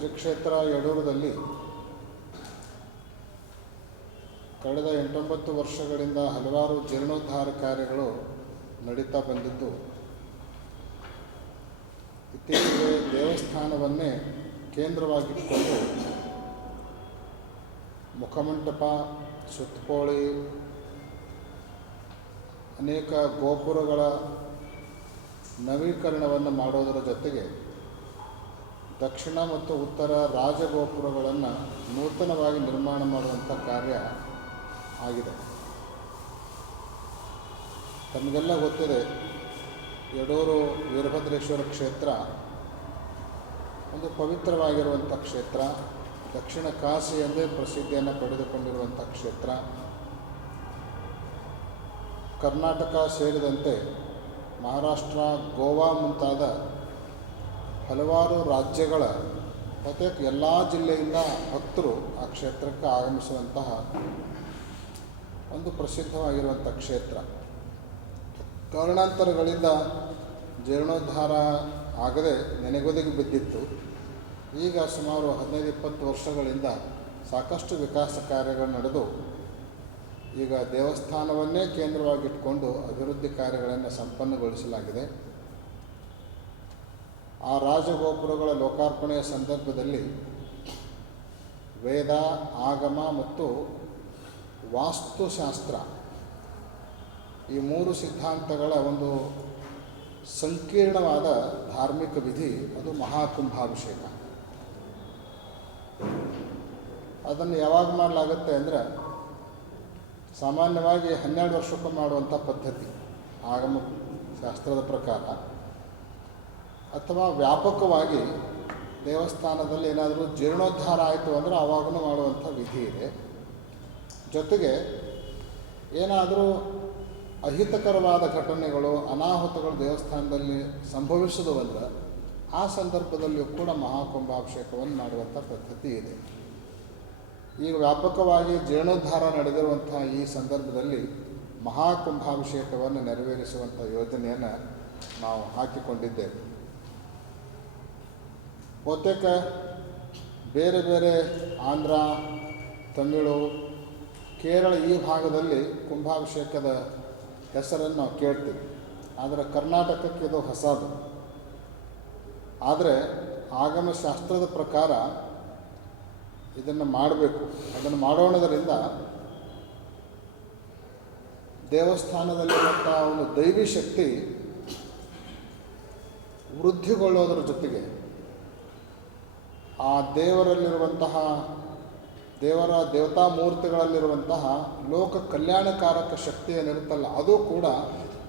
ಶ್ರೀ ಕ್ಷೇತ್ರ ಯಡೂರದಲ್ಲಿ ಕಳೆದ 8-9 ವರ್ಷಗಳಿಂದ ಹಲವಾರು ಜೀರ್ಣೋದ್ಧಾರ ಕಾರ್ಯಗಳು ನಡೀತಾ ಬಂದಿದ್ದು, ಇತ್ತೀಚೆಗೆ ದೇವಸ್ಥಾನವನ್ನೇ ಕೇಂದ್ರವಾಗಿಟ್ಟುಕೊಂಡು ಮುಖಮಂಟಪ, ಸುತ್ತಕೋಳಿ, ಅನೇಕ ಗೋಪುರಗಳ ನವೀಕರಣವನ್ನು ಮಾಡೋದರ ಜೊತೆಗೆ ದಕ್ಷಿಣ ಮತ್ತು ಉತ್ತರ ರಾಜಗೋಪುರಗಳನ್ನು ನೂತನವಾಗಿ ನಿರ್ಮಾಣ ಮಾಡುವಂಥ ಕಾರ್ಯ ಆಗಿದೆ. ತಮಗೆಲ್ಲ ಗೊತ್ತಿದೆ, ಯಡೂರು ವೀರಭದ್ರೇಶ್ವರ ಕ್ಷೇತ್ರ ಒಂದು ಪವಿತ್ರವಾಗಿರುವಂಥ ಕ್ಷೇತ್ರ, ದಕ್ಷಿಣ ಕಾಶಿ ಎಂದೇ ಪ್ರಸಿದ್ಧಿಯನ್ನು ಪಡೆದುಕೊಂಡಿರುವಂಥ ಕ್ಷೇತ್ರ. ಕರ್ನಾಟಕ ಸೇರಿದಂತೆ ಮಹಾರಾಷ್ಟ್ರ, ಗೋವಾ ಮುಂತಾದ ಹಲವಾರು ರಾಜ್ಯಗಳ ಬಹುತೇಕ ಎಲ್ಲ ಜಿಲ್ಲೆಯಿಂದ ಭಕ್ತರು ಆ ಕ್ಷೇತ್ರಕ್ಕೆ ಆಗಮಿಸುವಂತಹ ಒಂದು ಪ್ರಸಿದ್ಧವಾಗಿರುವಂಥ ಕ್ಷೇತ್ರ. ಕಾರಣಾಂತರಗಳಿಂದ ಜೀರ್ಣೋದ್ಧಾರ ಆಗದೆ ನೆನೆಗುದಿಗೆ ಬಿದ್ದಿತ್ತು. ಈಗ ಸುಮಾರು 15-20 ವರ್ಷಗಳಿಂದ ಸಾಕಷ್ಟು ವಿಕಾಸ ಕಾರ್ಯಗಳು ನಡೆದು ಈಗ ದೇವಸ್ಥಾನವನ್ನೇ ಕೇಂದ್ರವಾಗಿಟ್ಟುಕೊಂಡು ಅಭಿವೃದ್ಧಿ ಕಾರ್ಯಗಳನ್ನು ಸಂಪನ್ನಗೊಳಿಸಲಾಗಿದೆ. ಆ ರಾಜಗೋಪುರಗಳ ಲೋಕಾರ್ಪಣೆಯ ಸಂದರ್ಭದಲ್ಲಿ ವೇದ, ಆಗಮ ಮತ್ತು ವಾಸ್ತುಶಾಸ್ತ್ರ ಈ 3 ಸಿದ್ಧಾಂತಗಳ ಒಂದು ಸಂಕೀರ್ಣವಾದ ಧಾರ್ಮಿಕ ವಿಧಿ ಅದು ಮಹಾಕುಂಭಾಭಿಷೇಕ. ಅದನ್ನು ಯಾವಾಗ ಮಾಡಲಾಗುತ್ತೆ ಅಂದರೆ, ಸಾಮಾನ್ಯವಾಗಿ 12 ವರ್ಷಕ್ಕೂ ಮಾಡುವಂಥ ಪದ್ಧತಿ ಆಗಮ ಶಾಸ್ತ್ರದ ಪ್ರಕಾರ, ಅಥವಾ ವ್ಯಾಪಕವಾಗಿ ದೇವಸ್ಥಾನದಲ್ಲಿ ಏನಾದರೂ ಜೀರ್ಣೋದ್ಧಾರ ಆಯಿತು ಅಂದರೆ ಆವಾಗೂ ಮಾಡುವಂಥ ವಿಧಿ ಇದೆ. ಜೊತೆಗೆ ಏನಾದರೂ ಅಹಿತಕರವಾದ ಘಟನೆಗಳು, ಅನಾಹುತಗಳು ದೇವಸ್ಥಾನದಲ್ಲಿ ಸಂಭವಿಸೋದು ಅಂದರೆ ಆ ಸಂದರ್ಭದಲ್ಲಿಯೂ ಕೂಡ ಮಹಾಕುಂಭಾಭಿಷೇಕವನ್ನು ಮಾಡುವಂಥ ಪದ್ಧತಿ ಇದೆ. ಈಗ ವ್ಯಾಪಕವಾಗಿ ಜೀರ್ಣೋದ್ಧಾರ ನಡೆದಿರುವಂಥ ಈ ಸಂದರ್ಭದಲ್ಲಿ ಮಹಾಕುಂಭಾಭಿಷೇಕವನ್ನು ನೆರವೇರಿಸುವಂಥ ಯೋಜನೆಯನ್ನು ನಾವು ಹಾಕಿಕೊಂಡಿದ್ದೇವೆ. ಬಹುತೇಕ ಬೇರೆ ಬೇರೆ ಆಂಧ್ರ, ತಮಿಳು, ಕೇರಳ ಈ ಭಾಗದಲ್ಲಿ ಕುಂಭಾಭಿಷೇಕದ ಹೆಸರನ್ನು ನಾವು ಕೇಳ್ತೀವಿ. ಆದರೆ ಕರ್ನಾಟಕಕ್ಕೆ ಇದು ಹೊಸದು. ಆದರೆ ಆಗಮಶಾಸ್ತ್ರದ ಪ್ರಕಾರ ಇದನ್ನು ಮಾಡಬೇಕು. ಅದನ್ನು ಮಾಡೋಣದರಿಂದ ದೇವಸ್ಥಾನದಲ್ಲಿರುವಂಥ ಒಂದು ದೈವಿ ಶಕ್ತಿ ವೃದ್ಧಿಗೊಳ್ಳೋದ್ರ ಜೊತೆಗೆ ಆ ದೇವರಲ್ಲಿರುವಂತಹ ದೇವತಾ ಮೂರ್ತಿಗಳಲ್ಲಿರುವಂತಹ ಲೋಕ ಕಲ್ಯಾಣಕಾರಕ ಶಕ್ತಿ ಏನಿರುತ್ತಲ್ಲ ಅದು ಕೂಡ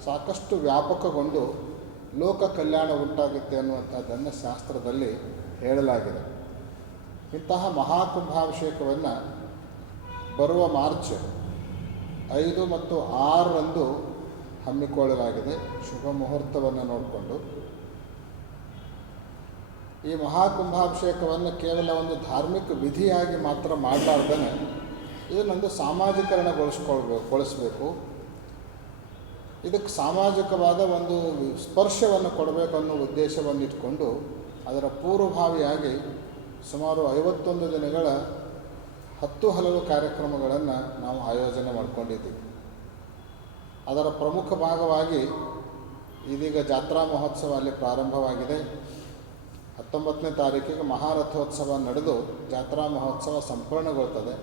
ಸಾಕಷ್ಟು ವ್ಯಾಪಕಗೊಂಡು ಲೋಕ ಕಲ್ಯಾಣ ಉಂಟಾಗುತ್ತೆ ಅನ್ನುವಂಥದ್ದನ್ನು ಶಾಸ್ತ್ರದಲ್ಲಿ ಹೇಳಲಾಗಿದೆ. ಇಂತಹ ಮಹಾಕುಂಭಾಭಿಷೇಕವನ್ನು ಬರುವ ಮಾರ್ಚ್ 5 ಮತ್ತು 6ರಂದು ಹಮ್ಮಿಕೊಳ್ಳಲಾಗಿದೆ. ಶುಭ ಮುಹೂರ್ತವನ್ನು ನೋಡಿಕೊಂಡು ಈ ಮಹಾಕುಂಭಾಭಿಷೇಕವನ್ನು ಕೇವಲ ಒಂದು ಧಾರ್ಮಿಕ ವಿಧಿಯಾಗಿ ಮಾತ್ರ ಮಾಡಲಾರ್ದೇ ಇದನ್ನೊಂದು ಸಾಮಾಜಿಕರಣಗೊಳಿಸಬೇಕು. ಇದಕ್ಕೆ ಸಾಮಾಜಿಕವಾದ ಒಂದು ಸ್ಪರ್ಶವನ್ನು ಕೊಡಬೇಕು ಅನ್ನೋ ಉದ್ದೇಶವನ್ನು ಇಟ್ಕೊಂಡು ಅದರ ಪೂರ್ವಭಾವಿಯಾಗಿ ಸುಮಾರು 51 ದಿನಗಳ 10 ಹಲವು ಕಾರ್ಯಕ್ರಮಗಳನ್ನು ನಾವು ಆಯೋಜನೆ ಮಾಡಿಕೊಂಡಿದ್ದೀವಿ. ಅದರ ಪ್ರಮುಖ ಭಾಗವಾಗಿ ಇದೀಗ ಜಾತ್ರಾ ಮಹೋತ್ಸವ ಅಲ್ಲಿ ಪ್ರಾರಂಭವಾಗಿದೆ. 19ನೇ ತಾರೀಕಿಗೆ ಮಹಾರಥೋತ್ಸವ ನಡೆದು ಜಾತ್ರಾ ಮಹೋತ್ಸವ ಸಂಪೂರ್ಣಗೊಳ್ತದೆ.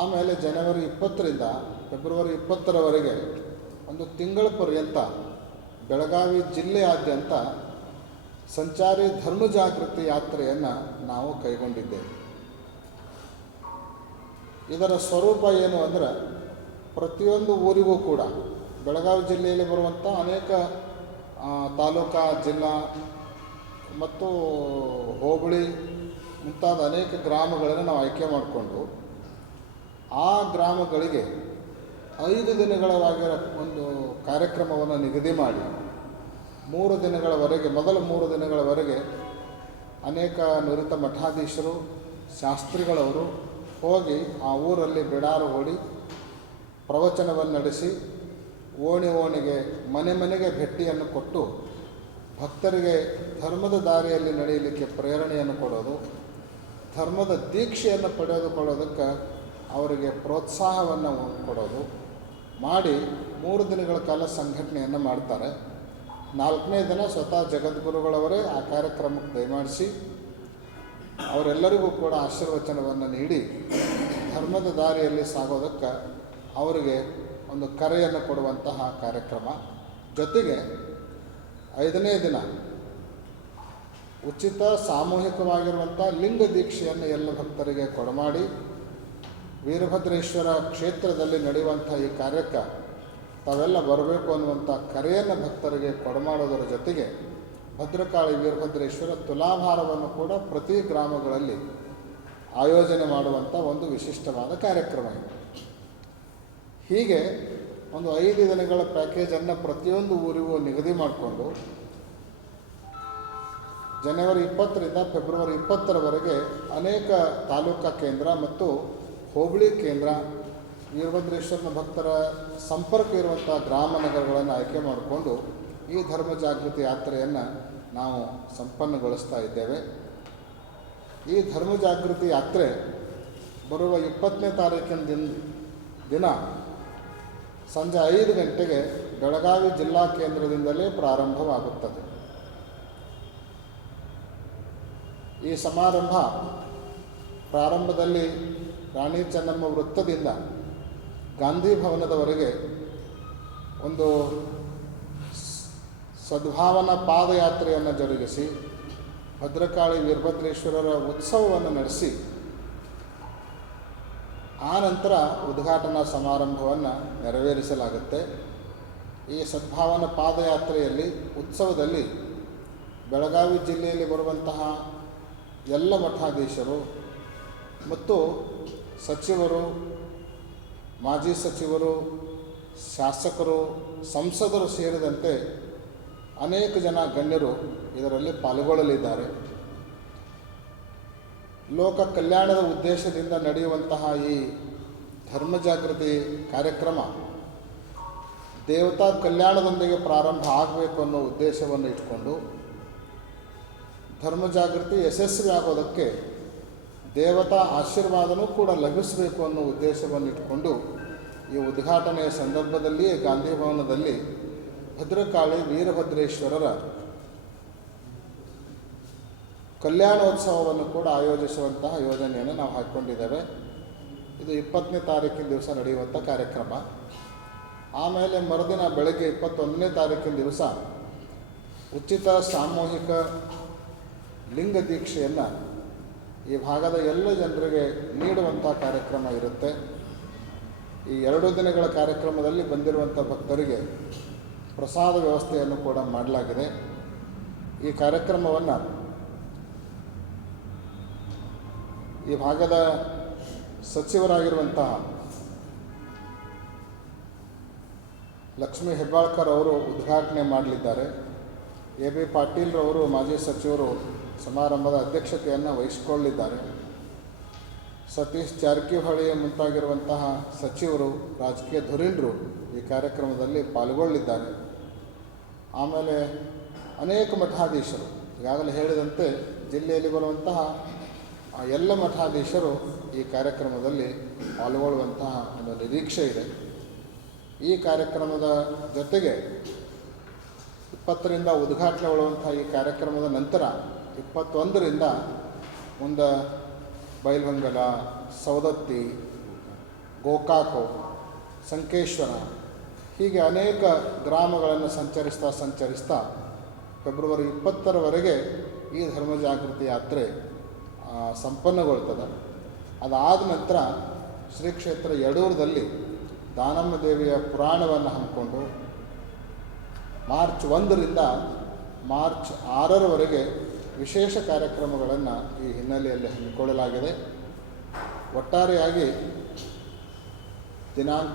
ಆಮೇಲೆ ಜನವರಿ 20ರಿಂದ ಫೆಬ್ರವರಿ 20ರವರೆಗೆ ಒಂದು ತಿಂಗಳ ಪರ್ಯಂತ ಬೆಳಗಾವಿ ಜಿಲ್ಲೆಯಾದ್ಯಂತ ಸಂಚಾರಿ ಧರ್ಮ ಜಾಗೃತಿ ಯಾತ್ರೆಯನ್ನು ನಾವು ಕೈಗೊಂಡಿದ್ದೇವೆ. ಇದರ ಸ್ವರೂಪ ಏನು ಅಂದರೆ, ಪ್ರತಿಯೊಂದು ಊರಿಗೂ ಕೂಡ ಬೆಳಗಾವಿ ಜಿಲ್ಲೆಯಲ್ಲಿ ಬರುವಂಥ ಅನೇಕ ತಾಲೂಕಾ, ಜಿಲ್ಲಾ ಮತ್ತು ಹೋಬಳಿ ಮುಂತಾದ ಅನೇಕ ಗ್ರಾಮಗಳನ್ನು ನಾವು ಆಯ್ಕೆ ಮಾಡಿಕೊಂಡು ಆ ಗ್ರಾಮಗಳಿಗೆ 5 ದಿನಗಳವಾಗಿರೋ ಒಂದು ಕಾರ್ಯಕ್ರಮವನ್ನು ನಿಗದಿ ಮಾಡಿ 3 ದಿನಗಳವರೆಗೆ, ಮೊದಲ 3 ದಿನಗಳವರೆಗೆ ಅನೇಕ ನುರಿತ ಮಠಾಧೀಶರು, ಶಾಸ್ತ್ರಿಗಳವರು ಹೋಗಿ ಆ ಊರಲ್ಲಿ ಬಿಡಾರು ಹೂಡಿ ಪ್ರವಚನವನ್ನು ನಡೆಸಿ ಓಣಿಗೆ ಮನೆ ಮನೆಗೆ ಭೇಟಿಯನ್ನು ಕೊಟ್ಟು ಭಕ್ತರಿಗೆ ಧರ್ಮದ ದಾರಿಯಲ್ಲಿ ನಡೆಯಲಿಕ್ಕೆ ಪ್ರೇರಣೆಯನ್ನು ಕೊಡೋದು, ಧರ್ಮದ ದೀಕ್ಷೆಯನ್ನು ಪಡೆದುಕೊಳ್ಳೋದಕ್ಕೆ ಅವರಿಗೆ ಪ್ರೋತ್ಸಾಹವನ್ನು ಕೊಡೋದು ಮಾಡಿ 3 ದಿನಗಳ ಕಾಲ ಸಂಘಟನೆಯನ್ನು ಮಾಡ್ತಾರೆ. 4ನೇ ದಿನ ಸ್ವತಃ ಜಗದ್ಗುರುಗಳವರೇ ಆ ಕಾರ್ಯಕ್ರಮಕ್ಕೆ ದಯಮಾಡಿಸಿ ಅವರೆಲ್ಲರಿಗೂ ಕೂಡ ಆಶೀರ್ವಚನವನ್ನು ನೀಡಿ ಧರ್ಮದ ದಾರಿಯಲ್ಲಿ ಸಾಗೋದಕ್ಕೆ ಅವರಿಗೆ ಒಂದು ಕರೆಯನ್ನು ಕೊಡುವಂತಹ ಕಾರ್ಯಕ್ರಮ. ಜೊತೆಗೆ 5ನೇ ದಿನ ಉಚಿತ ಸಾಮೂಹಿಕವಾಗಿರುವಂಥ ಲಿಂಗ ದೀಕ್ಷೆಯನ್ನು ಎಲ್ಲ ಭಕ್ತರಿಗೆ ಕೊಡಮಾಡಿ ವೀರಭದ್ರೇಶ್ವರ ಕ್ಷೇತ್ರದಲ್ಲಿ ನಡೆಯುವಂಥ ಈ ಕಾರ್ಯಕ್ಕೆ ತಾವೆಲ್ಲ ಬರಬೇಕು ಅನ್ನುವಂಥ ಕರೆಯನ್ನು ಭಕ್ತರಿಗೆ ಕೊಡಮಾಡೋದರ ಜೊತೆಗೆ ಭದ್ರಕಾಳಿ ವೀರಭದ್ರೇಶ್ವರ ತುಲಾಭಾರವನ್ನು ಕೂಡ ಪ್ರತಿ ಗ್ರಾಮಗಳಲ್ಲಿ ಆಯೋಜನೆ ಮಾಡುವಂಥ ಒಂದು ವಿಶಿಷ್ಟವಾದ ಕಾರ್ಯಕ್ರಮ ಇದೆ. ಹೀಗೆ ಒಂದು 5 ದಿನಗಳ ಪ್ಯಾಕೇಜನ್ನು ಪ್ರತಿಯೊಂದು ಊರಿಗೂ ನಿಗದಿ ಮಾಡಿಕೊಂಡು ಜನವರಿ 20ರಿಂದ ಫೆಬ್ರವರಿ 20ರವರೆಗೆ ಅನೇಕ ತಾಲೂಕಾ ಕೇಂದ್ರ ಮತ್ತು ಹೋಬಳಿ ಕೇಂದ್ರ ವೀರಭದ್ರೇಶ್ವರನ ಭಕ್ತರ ಸಂಪರ್ಕ ಇರುವಂಥ ಗ್ರಾಮ ನಗರಗಳನ್ನು ಆಯ್ಕೆ ಮಾಡಿಕೊಂಡು ಈ ಧರ್ಮ ಜಾಗೃತಿ ಯಾತ್ರೆಯನ್ನು ನಾವು ಸಂಪನ್ನಗೊಳಿಸ್ತಾ ಇದ್ದೇವೆ. ಈ ಧರ್ಮ ಜಾಗೃತಿ ಯಾತ್ರೆ ಬರುವ 20ನೇ ತಾರೀಕಿನ ದಿನ ಸಂಜೆ 5 ಗಂಟೆಗೆ ಬೆಳಗಾವಿ ಜಿಲ್ಲಾ ಕೇಂದ್ರದಿಂದಲೇ ಪ್ರಾರಂಭವಾಗುತ್ತದೆ. ಈ ಸಮಾರಂಭ ಪ್ರಾರಂಭದಲ್ಲಿ ರಾಣಿ ಚೆನ್ನಮ್ಮ ವೃತ್ತದಿಂದ ಗಾಂಧಿ ಭವನದವರೆಗೆ ಒಂದು ಸದ್ಭಾವನಾ ಪಾದಯಾತ್ರೆಯನ್ನು ಜರುಗಿಸಿ ಭದ್ರಕಾಳಿ ವೀರಭದ್ರೇಶ್ವರರ ಉತ್ಸವವನ್ನು ನಡೆಸಿ ಆ ನಂತರ ಉದ್ಘಾಟನಾ ಸಮಾರಂಭವನ್ನು ನೆರವೇರಿಸಲಾಗುತ್ತೆ. ಈ ಸದ್ಭಾವನಾ ಪಾದಯಾತ್ರೆಯಲ್ಲಿ ಉತ್ಸವದಲ್ಲಿ ಬೆಳಗಾವಿ ಜಿಲ್ಲೆಯಲ್ಲಿ ಬರುವಂತಹ ಎಲ್ಲ ಮಠಾಧೀಶರು ಮತ್ತು ಸಚಿವರು, ಮಾಜಿ ಸಚಿವರು, ಶಾಸಕರು, ಸಂಸದರು ಸೇರಿದಂತೆ ಅನೇಕ ಜನ ಗಣ್ಯರು ಇದರಲ್ಲಿ ಪಾಲ್ಗೊಳ್ಳಲಿದ್ದಾರೆ. ಲೋಕ ಕಲ್ಯಾಣದ ಉದ್ದೇಶದಿಂದ ನಡೆಯುವಂತಹ ಈ ಧರ್ಮ ಜಾಗೃತಿ ಕಾರ್ಯಕ್ರಮ ದೇವತಾ ಕಲ್ಯಾಣದೊಂದಿಗೆ ಪ್ರಾರಂಭ ಆಗಬೇಕು ಅನ್ನೋ ಉದ್ದೇಶವನ್ನು ಇಟ್ಕೊಂಡು ಧರ್ಮ ಜಾಗೃತಿ ಯಶಸ್ವಿ ಆಗೋದಕ್ಕೆ ದೇವತಾ ಆಶೀರ್ವಾದನೂ ಕೂಡ ಲಭಿಸಬೇಕು ಅನ್ನೋ ಉದ್ದೇಶವನ್ನು ಇಟ್ಕೊಂಡು ಈ ಉದ್ಘಾಟನೆಯ ಸಂದರ್ಭದಲ್ಲಿಯೇ ಗಾಂಧಿ ಭವನದಲ್ಲಿ ಭದ್ರಕಾಳಿ ವೀರಭದ್ರೇಶ್ವರರ ಕಲ್ಯಾಣೋತ್ಸವವನ್ನು ಕೂಡ ಆಯೋಜಿಸುವಂತಹ ಯೋಜನೆಯನ್ನು ನಾವು ಹಾಕ್ಕೊಂಡಿದ್ದೇವೆ. ಇದು 20ನೇ ತಾರೀಕಿನ ದಿವಸ ನಡೆಯುವಂಥ ಕಾರ್ಯಕ್ರಮ. ಆಮೇಲೆ ಮರುದಿನ ಬೆಳಗ್ಗೆ 21ನೇ ತಾರೀಕಿನ ದಿವಸ ಉಚಿತ ಸಾಮೂಹಿಕ ಲಿಂಗ ದೀಕ್ಷೆಯನ್ನು ಈ ಭಾಗದ ಎಲ್ಲ ಜನರಿಗೆ ನೀಡುವಂಥ ಕಾರ್ಯಕ್ರಮ ಇರುತ್ತೆ. ಈ 2 ದಿನಗಳ ಕಾರ್ಯಕ್ರಮದಲ್ಲಿ ಬಂದಿರುವಂಥ ಭಕ್ತರಿಗೆ ಪ್ರಸಾದ ವ್ಯವಸ್ಥೆಯನ್ನು ಕೂಡ ಮಾಡಲಾಗಿದೆ. ಈ ಕಾರ್ಯಕ್ರಮವನ್ನು ಈ ಭಾಗದ ಸಚಿವರಾಗಿರುವಂತಹ ಲಕ್ಷ್ಮೀ ಹೆಬ್ಬಾಳ್ಕರ್ ಅವರು ಉದ್ಘಾಟನೆ ಮಾಡಲಿದ್ದಾರೆ. ಎ.ಬಿ. ಪಾಟೀಲ್ರವರು ಮಾಜಿ ಸಚಿವರು ಸಮಾರಂಭದ ಅಧ್ಯಕ್ಷತೆಯನ್ನು ವಹಿಸಿಕೊಳ್ಳಲಿದ್ದಾರೆ. ಸತೀಶ್ ಜಾರಕಿಹೊಳಿ ಮುಂತಾಗಿರುವಂತಹ ಸಚಿವರು, ರಾಜಕೀಯ ಧುರೀಣರು ಈ ಕಾರ್ಯಕ್ರಮದಲ್ಲಿ ಪಾಲ್ಗೊಳ್ಳಲಿದ್ದಾರೆ. ಆಮೇಲೆ ಅನೇಕ ಮಠಾಧೀಶರು, ಈಗಾಗಲೇ ಹೇಳಿದಂತೆ ಜಿಲ್ಲೆಯಲ್ಲಿ ಬರುವಂತಹ ಎಲ್ಲ ಮಠಾಧೀಶರು ಈ ಕಾರ್ಯಕ್ರಮದಲ್ಲಿ ಪಾಲ್ಗೊಳ್ಳುವಂತಹ ಒಂದು ನಿರೀಕ್ಷೆ ಇದೆ. ಈ ಕಾರ್ಯಕ್ರಮದ ಜೊತೆಗೆ 20ರಿಂದ ಉದ್ಘಾಟನೆಗೊಳ್ಳುವಂಥ ಈ ಕಾರ್ಯಕ್ರಮದ ನಂತರ 21ರಿಂದ ಮುಂದೆ ಬೈಲಹೊಂಗಲ, ಸವದತ್ತಿ, ಗೋಕಾಕು, ಸಂಕೇಶ್ವರ ಹೀಗೆ ಅನೇಕ ಗ್ರಾಮಗಳನ್ನು ಸಂಚರಿಸ್ತಾ ಫೆಬ್ರವರಿ 20ರವರೆಗೆ ಈ ಧರ್ಮ ಜಾಗೃತಿ ಯಾತ್ರೆ ಸಂಪನ್ನಗೊಳ್ತದೆ. ಅದಾದ ನಂತರ ಶ್ರೀ ಕ್ಷೇತ್ರ ಯಡೂರದಲ್ಲಿ ದಾನಮ್ಮ ದೇವಿಯ ಪುರಾಣವನ್ನು ಹಮ್ಮಿಕೊಂಡು ಮಾರ್ಚ್ 1ರಿಂದ ಮಾರ್ಚ್ 6ರವರೆಗೆ ವಿಶೇಷ ಕಾರ್ಯಕ್ರಮಗಳನ್ನು ಈ ಹಿನ್ನೆಲೆಯಲ್ಲಿ ಹಮ್ಮಿಕೊಳ್ಳಲಾಗಿದೆ. ಒಟ್ಟಾರೆಯಾಗಿ ದಿನಾಂಕ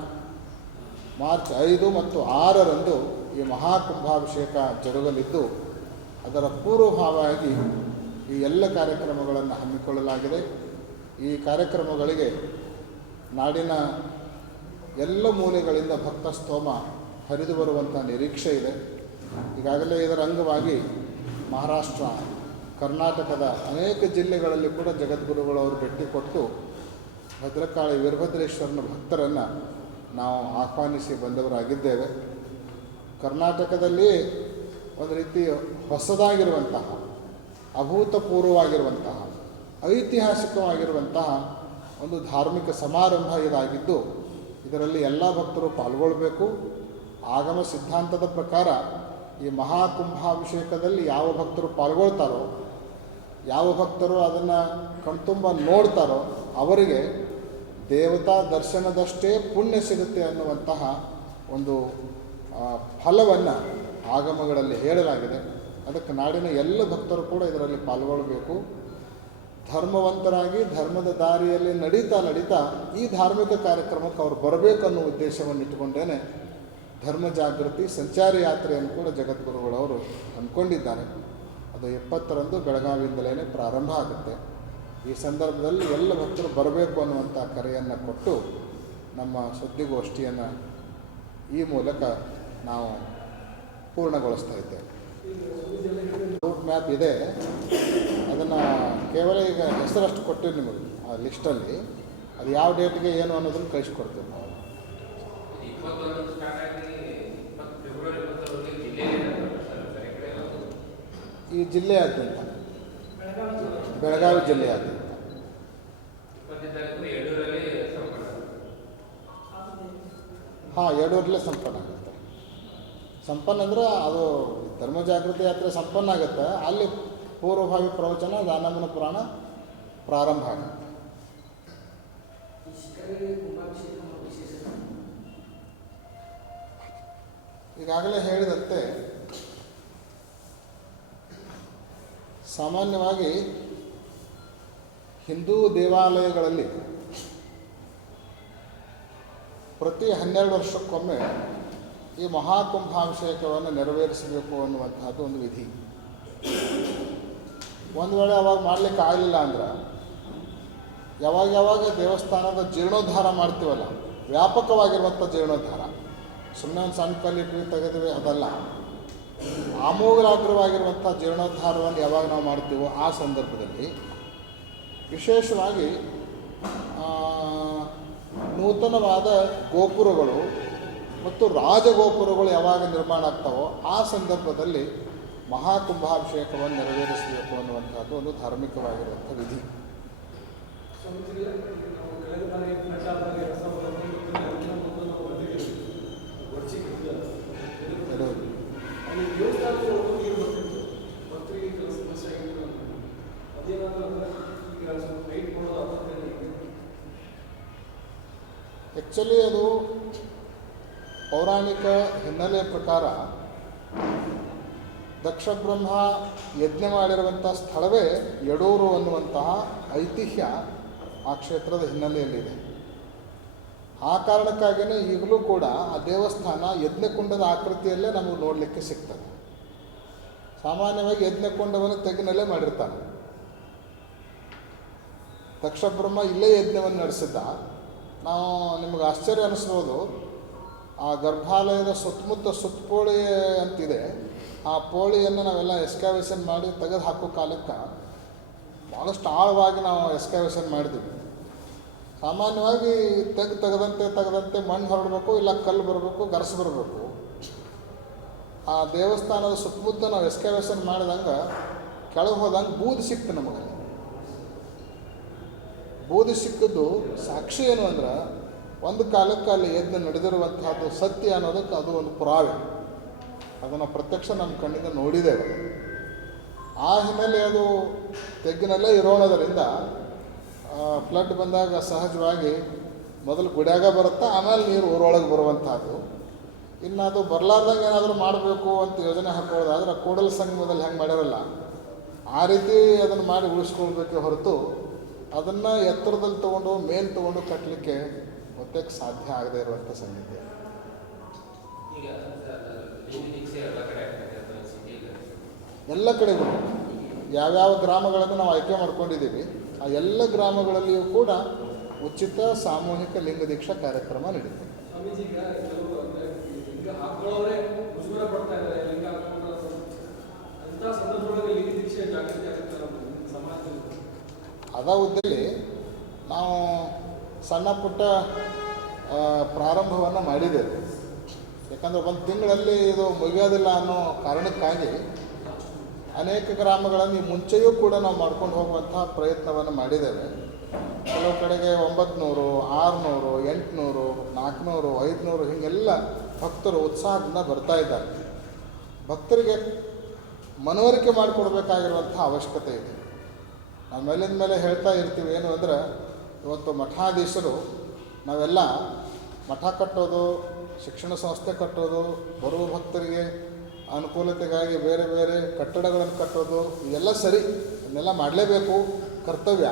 ಮಾರ್ಚ್ 5 ಮತ್ತು 6ರಂದು ಈ ಮಹಾಕುಂಭಾಭಿಷೇಕ ಜರುಗಲಿದ್ದು ಅದರ ಪೂರ್ವಭಾವವಾಗಿ ಈ ಎಲ್ಲ ಕಾರ್ಯಕ್ರಮಗಳನ್ನು ಹಮ್ಮಿಕೊಳ್ಳಲಾಗಿದೆ. ಈ ಕಾರ್ಯಕ್ರಮಗಳಿಗೆ ನಾಡಿನ ಎಲ್ಲ ಮೂಲೆಗಳಿಂದ ಭಕ್ತ ಸ್ತೋಮ ಹರಿದು ಬರುವಂಥ ನಿರೀಕ್ಷೆ ಇದೆ. ಈಗಾಗಲೇ ಇದರ ಅಂಗವಾಗಿ ಮಹಾರಾಷ್ಟ್ರ, ಕರ್ನಾಟಕದ ಅನೇಕ ಜಿಲ್ಲೆಗಳಲ್ಲಿ ಕೂಡ ಜಗದ್ಗುರುಗಳವರು ಭೇಟಿ ಕೊಟ್ಟು ಭದ್ರಕಾಳಿ ವೀರಭದ್ರೇಶ್ವರನ ಭಕ್ತರನ್ನು ನಾವು ಆಹ್ವಾನಿಸಿ ಬಂದವರಾಗಿದ್ದೇವೆ. ಕರ್ನಾಟಕದಲ್ಲಿ ಒಂದು ರೀತಿ ಹೊಸದಾಗಿರುವಂತಹ, ಅಭೂತಪೂರ್ವವಾಗಿರುವಂತಹ, ಐತಿಹಾಸಿಕವಾಗಿರುವಂತಹ ಒಂದು ಧಾರ್ಮಿಕ ಸಮಾರಂಭ ಇದಾಗಿದ್ದು, ಇದರಲ್ಲಿ ಎಲ್ಲ ಭಕ್ತರು ಪಾಲ್ಗೊಳ್ಳಬೇಕು. ಆಗಮ ಸಿದ್ಧಾಂತದ ಪ್ರಕಾರ ಈ ಮಹಾಕುಂಭಾಭಿಷೇಕದಲ್ಲಿ ಯಾವ ಭಕ್ತರು ಪಾಲ್ಗೊಳ್ತಾರೋ, ಯಾವ ಭಕ್ತರು ಅದನ್ನು ಕಣ್ತುಂಬ ನೋಡ್ತಾರೋ ಅವರಿಗೆ ದೇವತಾ ದರ್ಶನದಷ್ಟೇ ಪುಣ್ಯ ಸಿಗುತ್ತೆ ಅನ್ನುವಂತಹ ಒಂದು ಫಲವನ್ನು ಆಗಮಗಳಲ್ಲಿ ಹೇಳಲಾಗಿದೆ. ಅದಕ್ಕೆ ನಾಡಿನ ಎಲ್ಲ ಭಕ್ತರು ಕೂಡ ಇದರಲ್ಲಿ ಪಾಲ್ಗೊಳ್ಳಬೇಕು. ಧರ್ಮವಂತರಾಗಿ ಧರ್ಮದ ದಾರಿಯಲ್ಲಿ ನಡೀತಾ ಈ ಧಾರ್ಮಿಕ ಕಾರ್ಯಕ್ರಮಕ್ಕೆ ಅವರು ಬರಬೇಕು ಅನ್ನೋ ಉದ್ದೇಶವನ್ನು ಇಟ್ಟುಕೊಂಡೇನೆ ಧರ್ಮ ಜಾಗೃತಿ ಸಂಚಾರಿ ಯಾತ್ರೆಯನ್ನು ಕೂಡ ಜಗದ್ಗುರುಗಳವರು ಹಮ್ಮಿಕೊಂಡಿದ್ದಾರೆ. ಅದು 20ರಂದು ಬೆಳಗಾವಿಯಿಂದಲೇ ಪ್ರಾರಂಭ ಆಗುತ್ತೆ. ಈ ಸಂದರ್ಭದಲ್ಲಿ ಎಲ್ಲ ಭಕ್ತರು ಬರಬೇಕು ಅನ್ನುವಂಥ ಕರೆಯನ್ನು ಕೊಟ್ಟು ನಮ್ಮ ಸುದ್ದಿಗೋಷ್ಠಿಯನ್ನು ಈ ಮೂಲಕ ನಾವು ಪೂರ್ಣಗೊಳಿಸ್ತಾ ಇದ್ದೇವೆ. ರೂಟ್ ಮ್ಯಾಪ್ ಇದೆ, ಅದನ್ನು ಕೇವಲ ಈಗ ಹೆಸರಷ್ಟು ಕೊಟ್ಟಿವಿ ನಿಮಗೆ ಆ ಲಿಸ್ಟಲ್ಲಿ. ಅದು ಯಾವ ಡೇಟ್ಗೆ ಏನು ಅನ್ನೋದನ್ನು ಕಳಿಸ್ಕೊಡ್ತೀವಿ ನಾವು. ಈ ಜಿಲ್ಲೆಯಾದ್ಯಂತ, ಬೆಳಗಾವಿ ಜಿಲ್ಲೆಯಾದ್ಯಂತ. ಹಾಂ, ಯಡೂರಲ್ಲೇ ಸಂಪನ್ನ ಆಗುತ್ತೆ. ಸಂಪನ್ನ ಅಂದ್ರೆ ಅದು ಧರ್ಮ ಜಾಗೃತಿ ಯಾತ್ರೆ ಸಂಪನ್ನ ಆಗುತ್ತೆ. ಅಲ್ಲಿ ಪೂರ್ವಭಾವಿ ಪ್ರವಚನ, ದಾನಮ್ಮನ ಪುರಾಣ ಪ್ರಾರಂಭ ಆಗುತ್ತೆ. ಈಗಾಗಲೇ ಹೇಳಿದಂತೆ ಸಾಮಾನ್ಯವಾಗಿ ಹಿಂದೂ ದೇವಾಲಯಗಳಲ್ಲಿ ಪ್ರತಿ 12 ವರ್ಷಕ್ಕೊಮ್ಮೆ ಈ ಮಹಾಕುಂಭಾಭಿಷೇಕವನ್ನು ನೆರವೇರಿಸಬೇಕು ಅನ್ನುವಂಥದ್ದು ಒಂದು ವಿಧಿ. ಒಂದು ವೇಳೆ ಅವಾಗ ಮಾಡಲಿಕ್ಕೆ ಆಗಲಿಲ್ಲ ಅಂದ್ರೆ ಯಾವಾಗ ದೇವಸ್ಥಾನದ ಜೀರ್ಣೋದ್ಧಾರ ಮಾಡ್ತೀವಲ್ಲ, ವ್ಯಾಪಕವಾಗಿರುವಂಥ ಜೀರ್ಣೋದ್ಧಾರ, ಸುಮ್ಮನೆ ಒಂದು ಸಣ್ಣ ಕಲ್ಲಿಟ್ವಿ ತೆಗೆದ್ವಿ ಅದಲ್ಲ, ಆಮೂಲಾಗ್ರವಾಗಿರುವಂಥ ಜೀರ್ಣೋದ್ಧಾರವನ್ನು ಯಾವಾಗ ನಾವು ಮಾಡ್ತೀವೋ ಆ ಸಂದರ್ಭದಲ್ಲಿ ವಿಶೇಷವಾಗಿ ನೂತನವಾದ ಗೋಪುರಗಳು ಮತ್ತು ರಾಜಗೋಪುರಗಳು ಯಾವಾಗ ನಿರ್ಮಾಣ ಆಗ್ತಾವೋ ಆ ಸಂದರ್ಭದಲ್ಲಿ ಮಹಾಕುಂಭಾಭಿಷೇಕವನ್ನು ನೆರವೇರಿಸಬೇಕು ಅನ್ನುವಂಥದ್ದು ಒಂದು ಧಾರ್ಮಿಕವಾಗಿರುವಂಥ ವಿಧಿ. ಆ್ಯಕ್ಚುಲಿ ಅದು ಪೌರಾಣಿಕ ಹಿನ್ನೆಲೆಯ ಪ್ರಕಾರ ದಕ್ಷಬ್ರಹ್ಮ ಯಜ್ಞ ಮಾಡಿರುವಂಥ ಸ್ಥಳವೇ ಯಡೂರು ಅನ್ನುವಂತಹ ಐತಿಹ್ಯ ಆ ಕ್ಷೇತ್ರದ ಹಿನ್ನೆಲೆಯಲ್ಲಿದೆ. ಆ ಕಾರಣಕ್ಕಾಗಿಯೇ ಈಗಲೂ ಕೂಡ ಆ ದೇವಸ್ಥಾನ ಯಜ್ಞಕುಂಡದ ಆಕೃತಿಯಲ್ಲೇ ನಮಗೆ ನೋಡಲಿಕ್ಕೆ ಸಿಗ್ತದೆ. ಸಾಮಾನ್ಯವಾಗಿ ಯಜ್ಞಕುಂಡವನ್ನು ತೆಗ್ಗಿನಲ್ಲೇ ಮಾಡಿರ್ತಾನೆ. ದಕ್ಷಬ್ರಹ್ಮ ಇಲ್ಲೇ ಯಜ್ಞವನ್ನು ನಡೆಸಿದ್ದ. ನಾವು ನಿಮಗೆ ಆಶ್ಚರ್ಯ ಅನ್ನಿಸ್ಬೋದು, ಆ ಗರ್ಭಾಲಯದ ಸುತ್ತಮುತ್ತ ಸುತ್ತಪೋಳಿ ಅಂತಿದೆ. ಆ ಪೋಳಿಯನ್ನು ನಾವೆಲ್ಲ ಎಸ್ಕ್ಯಾವೇಷನ್ ಮಾಡಿ ತೆಗೆದು ಹಾಕೋ ಕಾಲಕ್ಕೆ ಭಾಳಷ್ಟು ಆಳವಾಗಿ ನಾವು ಎಸ್ಕ್ಯಾವೇಷನ್ ಮಾಡಿದ್ದೀವಿ. ಸಾಮಾನ್ಯವಾಗಿ ತೆಗೆದಂತೆ ಮಣ್ಣು ಹೊರಡಬೇಕು, ಇಲ್ಲ ಕಲ್ಲು ಬರಬೇಕು, ಗರಸು ಬರಬೇಕು. ಆ ದೇವಸ್ಥಾನದ ಸುತ್ತಮುತ್ತ ನಾವು ಎಸ್ಕ್ಯಾವೇಷನ್ ಮಾಡಿದಂಗೆ ಕೆಳಗೆ ಹೋದಂಗೆ ಬೂದಿ ಸಿಕ್ತು ನಮಗೆ. ಬೂದಿ ಸಿಕ್ಕಿದ್ದು ಸಾಕ್ಷಿ ಏನು ಅಂದ್ರೆ ಒಂದು ಕಾಲಕ್ಕೆ ಅಲ್ಲಿ ಯಜ್ಞ ನಡೆದಿರುವಂತಹದ್ದು ಸತ್ಯ ಅನ್ನೋದಕ್ಕೆ ಅದು ಒಂದು ಪುರಾವೆ. ಅದನ್ನು ಪ್ರತ್ಯಕ್ಷ ನಮ್ಮ ಕಣ್ಣಿಂದ ನೋಡಿದ್ದೇವೆ. ಆ ಹಿನ್ನೆಲೆ ಅದು ತೆಗ್ಗಿನಲ್ಲೇ ಇರೋಣದರಿಂದ ಫ್ಲಡ್ ಬಂದಾಗ ಸಹಜವಾಗಿ ಮೊದಲು ಗುಡ್ಯಾಗ ಬರುತ್ತಾ, ಆಮೇಲೆ ನೀರು ಊರೊಳಗೆ ಬರುವಂಥದ್ದು. ಇನ್ನು ಅದು ಬರಲಾರ್ದಂಗೆ ಏನಾದರೂ ಮಾಡಬೇಕು ಅಂತ ಯೋಜನೆ ಹಾಕೋದಾದ್ರೆ ಕೂಡಲ ಸಂಗಮದಲ್ಲಿ ಹೆಂಗೆ ಮಾಡಿರಲ್ಲ ಆ ರೀತಿ ಅದನ್ನು ಮಾಡಿ ಉಳಿಸ್ಕೊಳ್ಬೇಕೆ ಹೊರತು ಅದನ್ನು ಎತ್ತರದಲ್ಲಿ ತೊಗೊಂಡು ಮೇಲೆ ತೊಗೊಂಡು ಕಟ್ಟಲಿಕ್ಕೆ ಒತ್ತಕ್ಕೆ ಸಾಧ್ಯ ಆಗದೇ ಇರುವಂಥ ಸಂಗತಿ. ಎಲ್ಲ ಕಡೆಗೂ ಯಾವ್ಯಾವ ಗ್ರಾಮಗಳನ್ನು ನಾವು ಆಯ್ಕೆ ಮಾಡ್ಕೊಂಡಿದ್ದೀವಿ ಆ ಎಲ್ಲ ಗ್ರಾಮಗಳಲ್ಲಿಯೂ ಕೂಡ ಉಚಿತ ಸಾಮೂಹಿಕ ಲಿಂಗ ದೀಕ್ಷಾ ಕಾರ್ಯಕ್ರಮ ನಡೀತದೆ. ಅದ ಉದ್ದೇಶದಲ್ಲಿ ನಾವು ಸಣ್ಣ ಪುಟ್ಟ ಪ್ರಾರಂಭವನ್ನು ಮಾಡಿದ್ದೇವೆ. ಯಾಕಂದರೆ ಒಂದು ತಿಂಗಳಲ್ಲಿ ಇದು ಮುಗಿಯೋದಿಲ್ಲ ಅನ್ನೋ ಕಾರಣಕ್ಕಾಗಿ ಅನೇಕ ಗ್ರಾಮಗಳಲ್ಲಿ ಮುಂಚೆಯೂ ಕೂಡ ನಾವು ಮಾಡ್ಕೊಂಡು ಹೋಗುವಂಥ ಪ್ರಯತ್ನವನ್ನು ಮಾಡಿದ್ದೇವೆ. ಕೆಲವು ಕಡೆಗೆ 900, 600, 800, 400, 500 ಹೀಗೆಲ್ಲ ಭಕ್ತರು ಉತ್ಸಾಹದಿಂದ ಬರ್ತಾ ಇದ್ದಾರೆ. ಭಕ್ತರಿಗೆ ಮನವರಿಕೆ ಮಾಡಿಕೊಡ್ಬೇಕಾಗಿರುವಂಥ ಅವಶ್ಯಕತೆ ಇದೆ. ನಾವು ಮೇಲಿಂದ ಮೇಲೆ ಹೇಳ್ತಾ ಇರ್ತೀವಿ ಏನು ಅಂದರೆ, ಇವತ್ತು ಮಠಾಧೀಶರು ನಾವೆಲ್ಲ ಮಠ ಕಟ್ಟೋದು, ಶಿಕ್ಷಣ ಸಂಸ್ಥೆ ಕಟ್ಟೋದು, ಬರುವ ಭಕ್ತರಿಗೆ ಅನುಕೂಲತೆಗಾಗಿ ಬೇರೆ ಬೇರೆ ಕಟ್ಟಡಗಳನ್ನು ಕಟ್ಟೋದು ಇದೆಲ್ಲ ಸರಿ, ಅದನ್ನೆಲ್ಲ ಮಾಡಲೇಬೇಕು, ಕರ್ತವ್ಯ.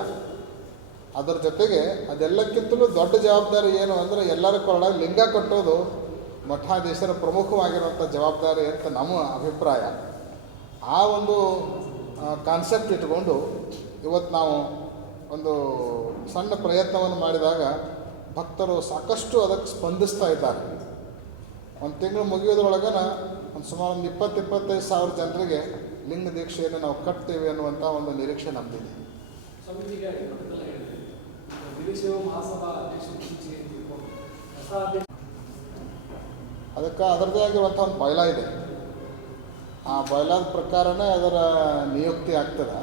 ಅದರ ಜೊತೆಗೆ ಅದೆಲ್ಲಕ್ಕಿಂತಲೂ ದೊಡ್ಡ ಜವಾಬ್ದಾರಿ ಏನು ಅಂದರೆ ಎಲ್ಲರ ಕೊರಳ ಲಿಂಗ ಕಟ್ಟೋದು ಮಠಾಧೀಶರ ಪ್ರಮುಖವಾಗಿರುವಂಥ ಜವಾಬ್ದಾರಿ ಅಂತ ನಮ್ಮ ಅಭಿಪ್ರಾಯ. ಆ ಒಂದು ಕಾನ್ಸೆಪ್ಟ್ ಇಟ್ಕೊಂಡು ಇವತ್ತು ನಾವು ಒಂದು ಸಣ್ಣ ಪ್ರಯತ್ನವನ್ನು ಮಾಡಿದಾಗ ಭಕ್ತರು ಸಾಕಷ್ಟು ಅದಕ್ಕೆ ಸ್ಪಂದಿಸ್ತಾ ಇದ್ದಾರೆ. ಒಂದು ತಿಂಗಳು ಮುಗಿಯೋದ್ರೊಳಗನ ಒಂದು ಸುಮಾರು ಒಂದು 20-25 ಸಾವಿರ ಜನರಿಗೆ ಲಿಂಗ ದೀಕ್ಷೆಯನ್ನು ನಾವು ಕಟ್ತೇವೆ ಅನ್ನುವಂಥ ಒಂದು ನಿರೀಕ್ಷೆ ನಮ್ಮದಿದೆ. ಅದಕ್ಕೆ ಅದರದ್ದೇ ಆಗಿರುವಂಥ ಒಂದು ಬಯಲ ಇದೆ. ಆ ಬಯಲಾದ ಪ್ರಕಾರನೇ ಅದರ ನಿಯುಕ್ತಿ ಆಗ್ತದೆ.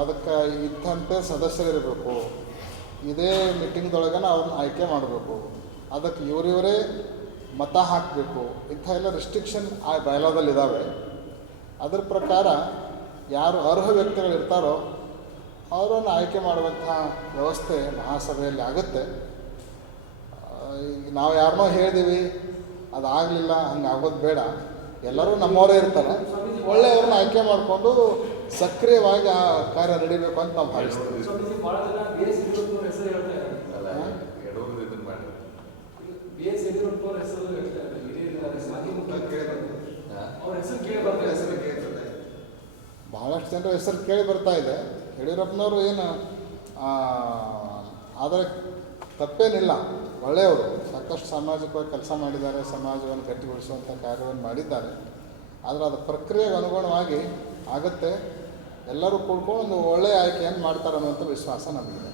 ಅದಕ್ಕೆ ಇದ್ದಂತೆ ಸದಸ್ಯರಿರಬೇಕು, ಇದೇ ಮೀಟಿಂಗ್ದೊಳಗನ ಅವ್ರನ್ನ ಆಯ್ಕೆ ಮಾಡಬೇಕು, ಅದಕ್ಕೆ ಇವರೇ ಮತ ಹಾಕಬೇಕು, ಇಂಥ ಎಲ್ಲ ರಿಸ್ಟ್ರಿಕ್ಷನ್ ಆ ಬಯಲಾದಲ್ಲಿದ್ದಾವೆ. ಅದರ ಪ್ರಕಾರ ಯಾರು ಅರ್ಹ ವ್ಯಕ್ತಿಗಳಿರ್ತಾರೋ ಅವರನ್ನು ಆಯ್ಕೆ ಮಾಡುವಂಥ ವ್ಯವಸ್ಥೆ ಮಹಾಸಭೆಯಲ್ಲಿ ಆಗುತ್ತೆ. ಈಗ ನಾವು ಯಾರನ್ನೋ ಹೇಳಿದೀವಿ ಅದಾಗಲಿಲ್ಲ, ಹಂಗೆ ಆಗೋದು ಬೇಡ. ಎಲ್ಲರೂ ನಮ್ಮವರೇ ಇರ್ತಾರೆ, ಒಳ್ಳೆಯವ್ರನ್ನ ಆಯ್ಕೆ ಮಾಡಿಕೊಂಡು ಸಕ್ರಿಯವಾಗಿ ಆ ಕಾರ್ಯ ನಡೀಬೇಕು ಅಂತ ನಾವು ಭಾವಿಸ್ತೀವಿ. ಭಾಳಷ್ಟು ಜನರ ಹೆಸರು ಕೇಳಿ ಬರ್ತಾ ಇದೆ. ಯಡಿಯೂರಪ್ಪನವರು ಏನು ಆದರೆ ತಪ್ಪೇನಿಲ್ಲ, ಒಳ್ಳೆಯವರು, ಸಾಕಷ್ಟು ಸಾಮಾಜಿಕವಾಗಿ ಕೆಲಸ ಮಾಡಿದ್ದಾರೆ, ಸಮಾಜವನ್ನು ಗಟ್ಟಿಗೊಳಿಸುವಂಥ ಕಾರ್ಯವನ್ನು ಮಾಡಿದ್ದಾರೆ. ಆದರೆ ಅದು ಪ್ರಕ್ರಿಯೆಗೆ ಅನುಗುಣವಾಗಿ ಆಗುತ್ತೆ. ಎಲ್ಲರೂ ಕೂಡ್ಕೊಂಡು ಒಂದು ಒಳ್ಳೆಯ ಆಯ್ಕೆಯನ್ನು ಮಾಡ್ತಾರೆ ಅನ್ನುವಂಥ ವಿಶ್ವಾಸ ನಮಗಿದೆ.